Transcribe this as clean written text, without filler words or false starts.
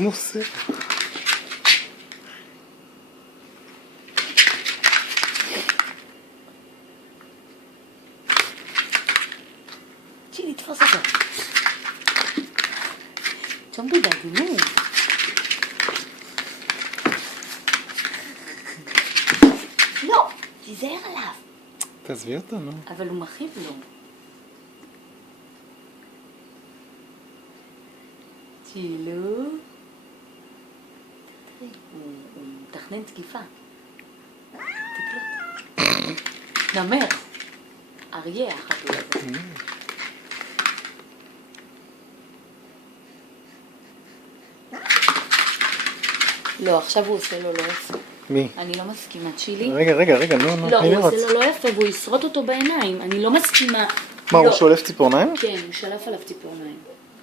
נוסע. צ'ילי, תפוס אותו. צ'ומבי בעדינות. לא, תיזהר עליו. תעזבי אותו, נו. אבל הוא מכאיב לו. צ'ילו. תראי, הוא מתכנן תקיפה. תקלוט. נמר. אריה החתול הזה. לא, עכשיו הוא עושה לו לא יפה. מי? אני לא מסכימה, צ'ילי. רגע, נו. לא, הוא עושה לו לא יפה והוא ישרוט אותו בעיניים. אני לא מסכימה. מה, לא. הוא שולף ציפורניים? כן, הוא שלף עליו ציפורניים.